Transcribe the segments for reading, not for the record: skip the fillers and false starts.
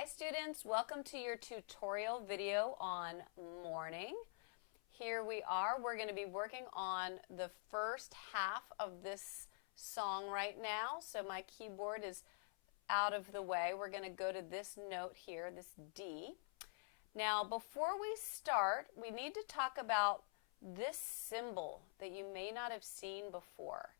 Hi students, welcome to your tutorial video on morning. Here we are, we're going to be working on the first half of this song right now. So my keyboard is out of the way. We're going to go to this note here, this D. Now before we start, we need to talk about this symbol that you may not have seen before.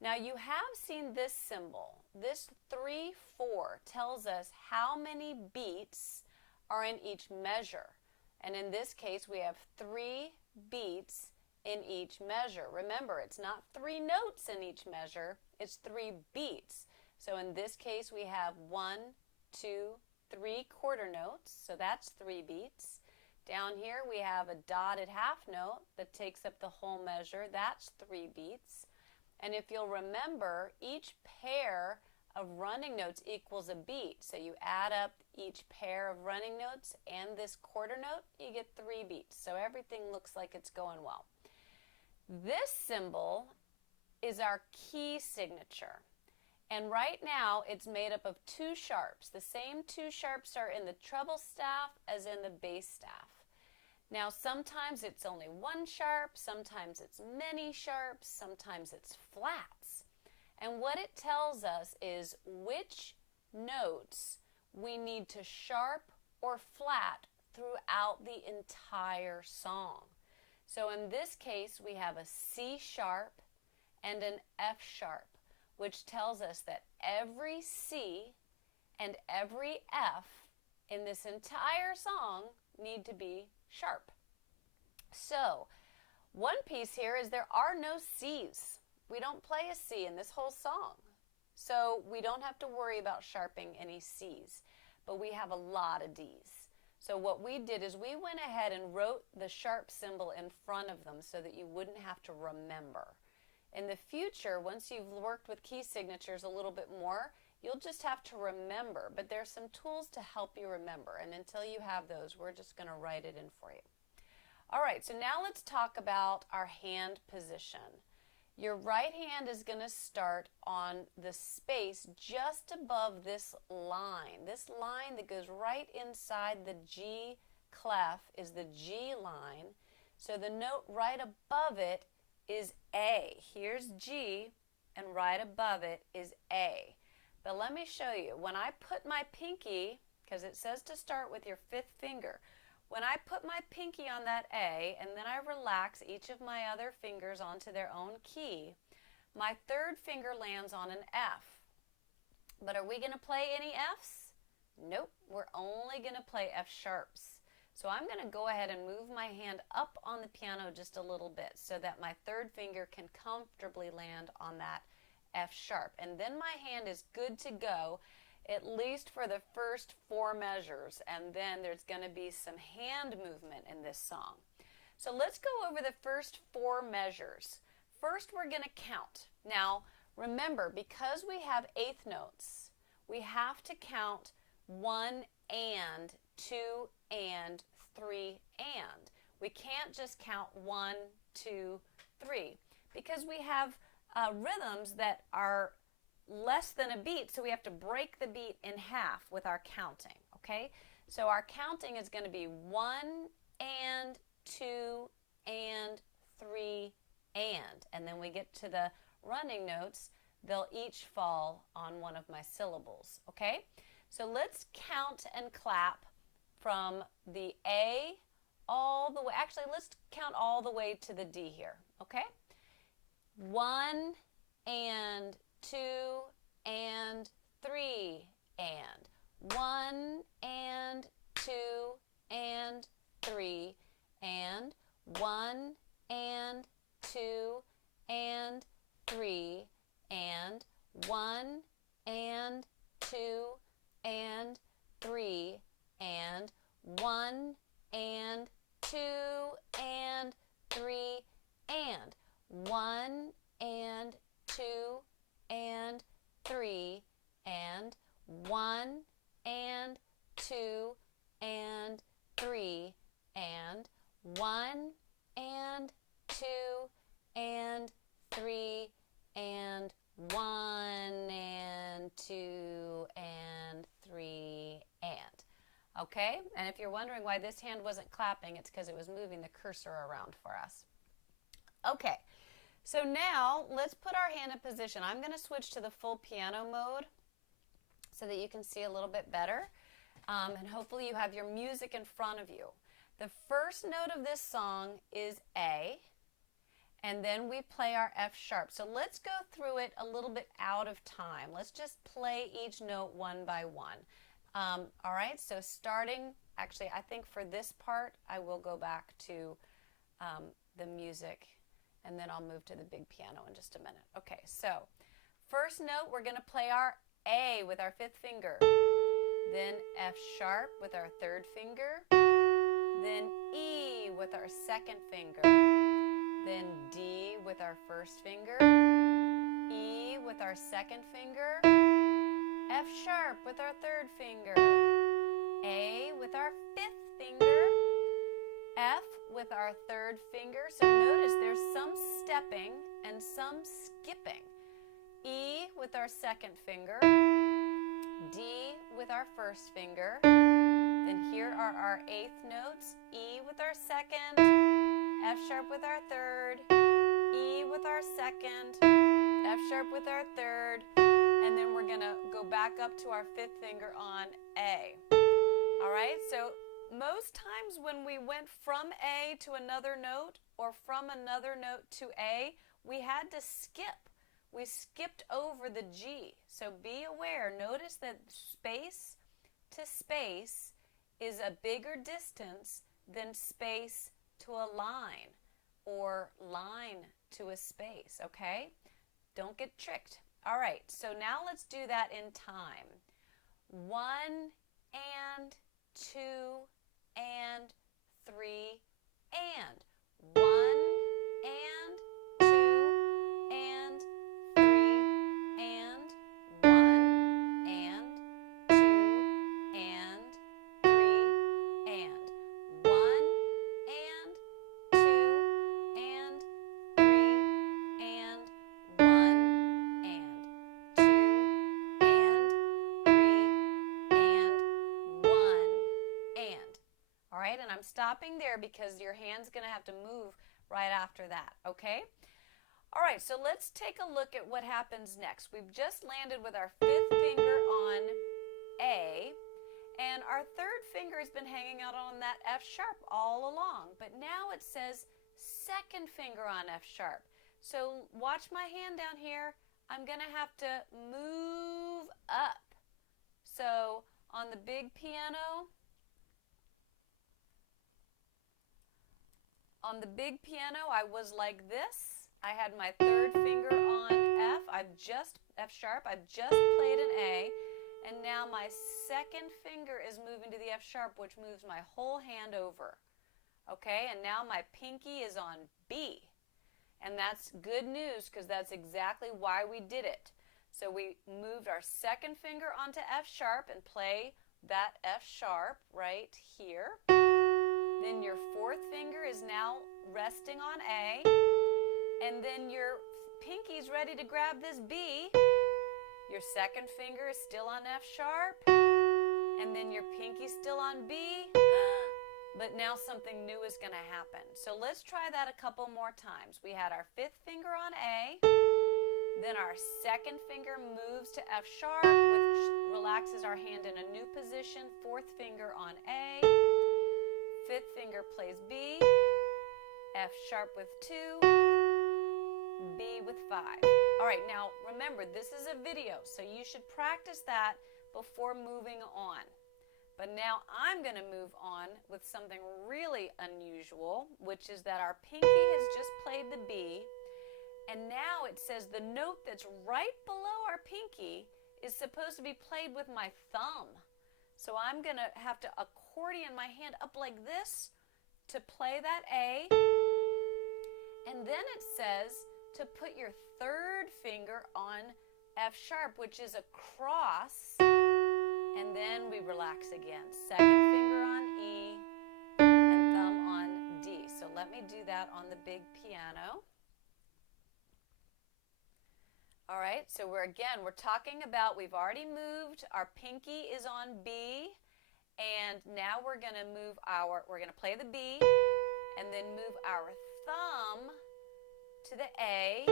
Now you have seen this symbol. This 3/4 tells us how many beats are in each measure. And in this case we have 3 beats in each measure. Remember, it's not 3 notes in each measure, it's 3 beats. So in this case we have 1, 2, 3 quarter notes, so that's 3 beats. Down here we have a dotted half note that takes up the whole measure, that's 3 beats. And if you'll remember, each pair of running notes equals a beat. So you add up each pair of running notes and this quarter note, you get 3 beats. So everything looks like it's going well. This symbol is our key signature. And right now it's made up of 2 sharps. The same 2 sharps are in the treble staff as in the bass staff. Now sometimes it's only 1 sharp, sometimes it's many sharps, sometimes it's flats. And what it tells us is which notes we need to sharp or flat throughout the entire song. So in this case we have a C sharp and an F sharp, which tells us that every C and every F in this entire song need to be sharp. So one piece here is there are no C's. We don't play a C in this whole song. So we don't have to worry about sharping any C's, but we have a lot of D's. So what we did is we went ahead and wrote the sharp symbol in front of them so that you wouldn't have to remember. In the future, once you've worked with key signatures a little bit more, you'll just have to remember, but there's some tools to help you remember, and until you have those, we're just going to write it in for you. All right, so now let's talk about our hand position. Your right hand is going to start on the space just above this line. This line that goes right inside the G clef is the G line. So the note right above it is A. Here's G, and right above it is A. But let me show you. When I put my pinky, because it says to start with your 5th finger, when I put my pinky on that A and then I relax each of my other fingers onto their own key, my 3rd finger lands on an F. But are we going to play any Fs? Nope, we're only going to play F sharps. So I'm going to go ahead and move my hand up on the piano just a little bit so that my 3rd finger can comfortably land on that F sharp. And then my hand is good to go, at least for the first 4 measures. And then there's going to be some hand movement in this song. So let's go over the first 4 measures. First, we're going to count. Now, remember, because we have 1/8 notes, we have to count 1 and, 2 and, 3 and. We can't just count 1, 2, 3 because we have rhythms that are less than a beat, so we have to break the beat in half with our counting, okay? So our counting is going to be 1 and, 2 and, 3 and then we get to the running notes, they'll each fall on one of my syllables, okay? So let's count and clap from the A all the way, actually let's count all the way to the D here, okay? 1 and 2 and 3 and 1 and 2 and 3 and 1 and 2 and 3 and 1 and 2 and 3 and 1 and 2 and 3 and 1 and 2 and 3 and 1 and 2 and 3 and 1 and 2 and 3 and 1 and 2 and 3 and. Okay? And if you're wondering why this hand wasn't clapping, it's because it was moving the cursor around for us. Okay, so now let's put our hand in position. I'm going to switch to the full piano mode so that you can see a little bit better. And hopefully you have your music in front of you. The first note of this song is A, and then we play our F sharp. So let's go through it a little bit out of time. Let's just play each note one by one. All right, so starting, actually I think for this part I will go back to the music, and then I'll move to the big piano in just a minute. Okay, so first note, we're going to play our A with our 5th finger, then F sharp with our 3rd finger, then E with our 2nd finger, then D with our 1st finger, E with our 2nd finger, F sharp with our 3rd finger, A with our 5th finger, F with our 3rd finger. So notice there's some stepping and some skipping. E with our 2nd finger, D with our 1st finger. Then here are our 8th notes. E with our 2nd, F sharp with our 3rd, E with our 2nd, F sharp with our 3rd, and then we're going to go back up to our 5th finger on A. All right, so most times when we went from A to another note or from another note to A, we had to skip. We skipped over the G. So be aware. Notice that space to space is a bigger distance than space to a line or line to a space, okay? Don't get tricked. All right, so now let's do that in time. 1 and 2 and 3 and 1 and 2 and 3 and 1 and 2 and 3 and 1 and 2 and 3 and 1 and 2 and 3 and 1 and. All right, and I'm stopping there because your hand's going to have to move right after that, okay? All right, so let's take a look at what happens next. We've just landed with our 5th finger on A, and our 3rd finger has been hanging out on that F sharp all along, but now it says 2nd finger on F sharp. So watch my hand down here. I'm going to have to move up. So on the big piano, I was like this. I had my 3rd finger on F. F sharp. I've just played an A, and now my 2nd finger is moving to the F sharp, which moves my whole hand over. Okay, and now my pinky is on B. And that's good news because that's exactly why we did it. So we moved our 2nd finger onto F sharp and play that F sharp right here. Then your 4th finger is now resting on A, and then your pinky's ready to grab this B. Your 2nd finger is still on F sharp, and then your pinky's still on B, but now something new is going to happen. So let's try that a couple more times. We had our 5th finger on A, then our 2nd finger moves to F sharp, which relaxes our hand in a new position. 4th finger on A, 5th finger plays B, F sharp with 2, B with 5. All right, now remember, this is a video, so you should practice that before moving on. But now I'm going to move on with something really unusual, which is that our pinky has just played the B, and now it says the note that's right below our pinky is supposed to be played with my thumb. So I'm going to have to accordion my hand up like this to play that A. And then it says to put your 3rd finger on F sharp, which is a cross. And then we relax again. 2nd finger on E and thumb on D. So let me do that on the big piano. All right, so we're talking about, we've already moved, our pinky is on B, and And now we're going to play the B and then move our thumb to the A,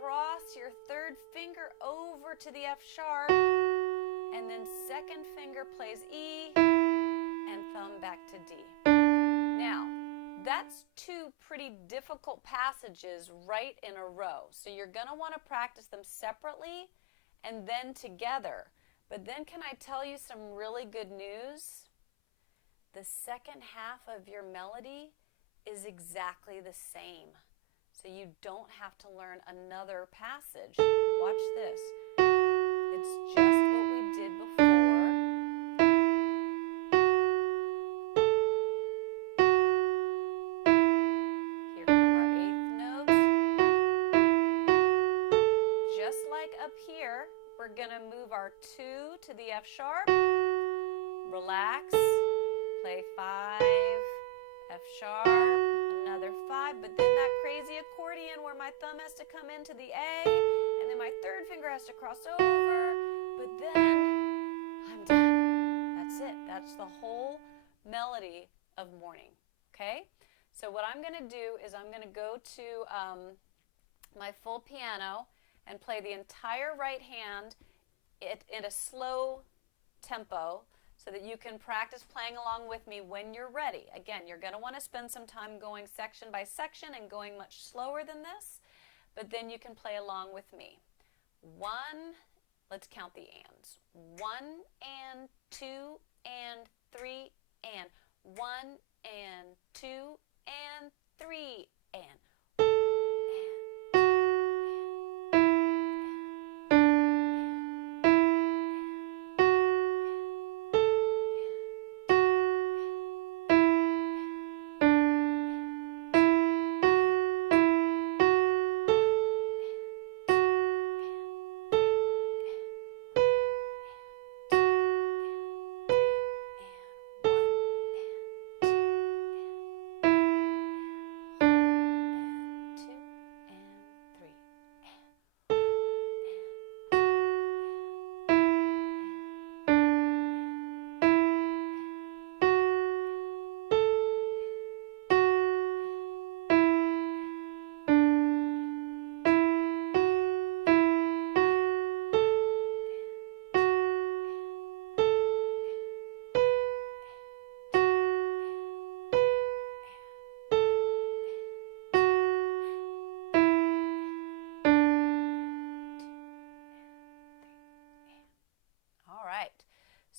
cross your third finger over to the F sharp, and then second finger plays E and thumb back to D. Now, that's two pretty difficult passages right in a row. So you're going to want to practice them separately and then together. But then can I tell you some really good news? The second half of your melody is exactly the same. So you don't have to learn another passage. Watch this. It's just what we did before. Here come our eighth notes. Just like up here, we're going to move our 2 to the F sharp. Relax. Play 5, F sharp, another 5, but then that crazy accordion where my thumb has to come into the A, and then my third finger has to cross over, but then I'm done. That's it. That's the whole melody of Morning, okay? So what I'm going to do is I'm going to go to my full piano and play the entire right hand in a slow tempo, so that you can practice playing along with me when you're ready. Again, you're going to want to spend some time going section by section and going much slower than this, but then you can play along with me. 1, let's count the ands. 1 and 2 and 3 and 1 and 2 and 3 and.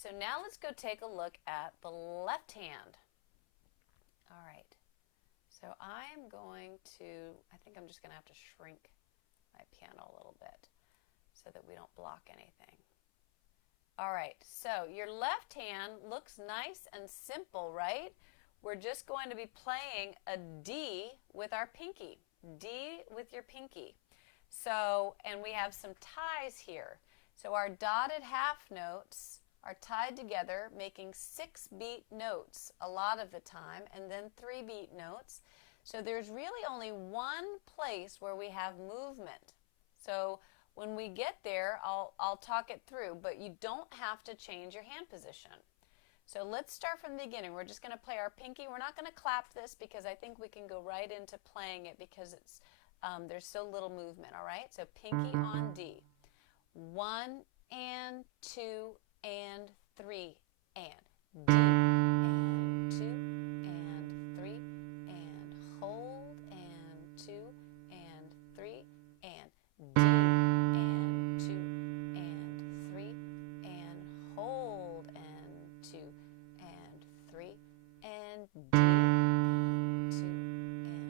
So now let's go take a look at the left hand. All right. So I'm going to, I think I'm just going to have to shrink my piano a little bit so that we don't block anything. All right. So your left hand looks nice and simple, right? We're just going to be playing a D with our pinky. D with your pinky. So, and we have some ties here. So our dotted half notes are tied together, making 6-beat notes a lot of the time, and then 3-beat notes. So there's really only one place where we have movement. So when we get there, I'll talk it through, but you don't have to change your hand position. So let's start from the beginning. We're just going to play our pinky. We're not going to clap this because I think we can go right into playing it because it's there's so little movement, all right? So pinky on D. 1 and 2 and 3 and D and 2 and 3 and hold and 2 and 3 and D and 2 and 3 and hold and 2 and 3 and D and 2 and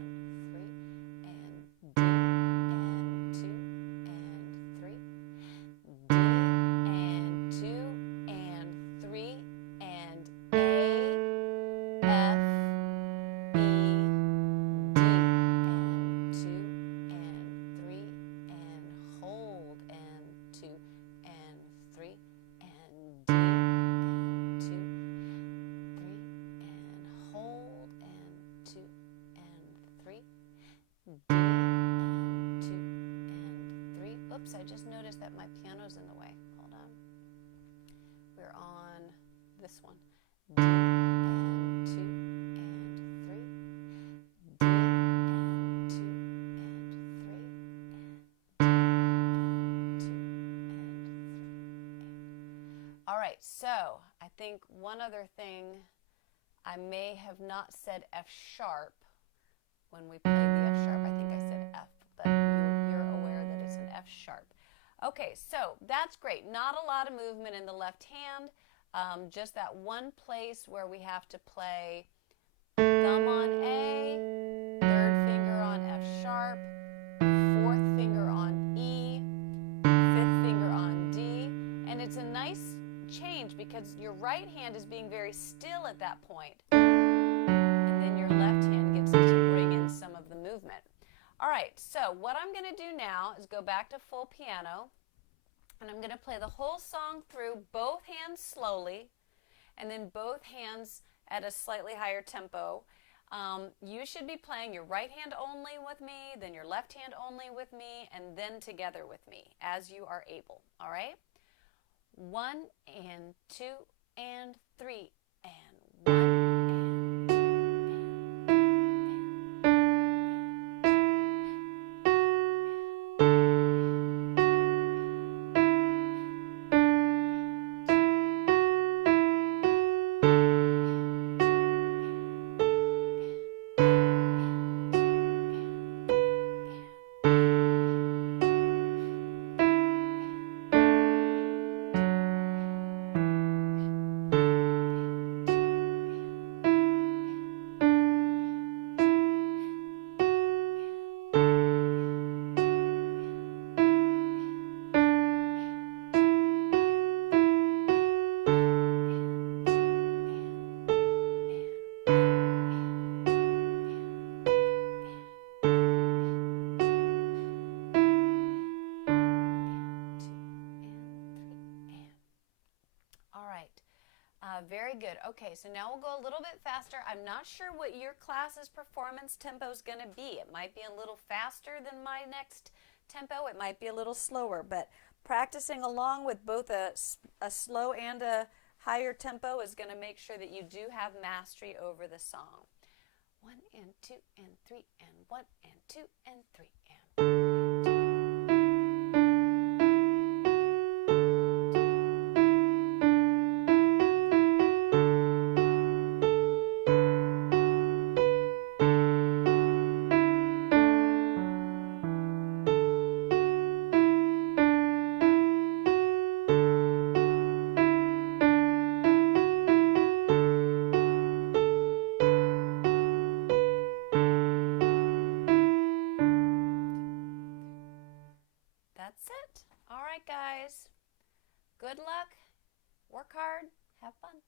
3 and D and 2 and 3 D and 2 and 3 and A, F, B, D and 2 and 3 and hold and 2 and 3 and D and 2, 3 and hold and 2 and 3 D and 2 and 3. Oops, I just noticed that my piano's in the way. Hold on. We're on this one. right, so I think one other thing, I may have not said F sharp when we played the F sharp. I think I said F, but you're aware that it's an F sharp. Okay, so that's great. Not a lot of movement in the left hand, just that one place where we have to play thumb on A, third finger on F sharp, fourth finger on E, fifth finger on D, and it's a nice change because your right hand is being very still at that point, and then your left hand gets to bring in some of the movement. All right, so what I'm going to do now is go back to full piano, and I'm going to play the whole song through, both hands slowly, and then both hands at a slightly higher tempo. You should be playing your right hand only with me, then your left hand only with me, and then together with me as you are able. All right? 1 and 2 and 3 and 1 and 2 very good. Okay, so now we'll go a little bit faster. I'm not sure what your class's performance tempo is going to be. It might be a little faster than my next tempo. It might be a little slower, but practicing along with both a slow and a higher tempo is going to make sure that you do have mastery over the song. 1 and 2 and 3 and 1 and 2 and 3 and 1. That's it. All right, guys. Good luck. Work hard. Have fun.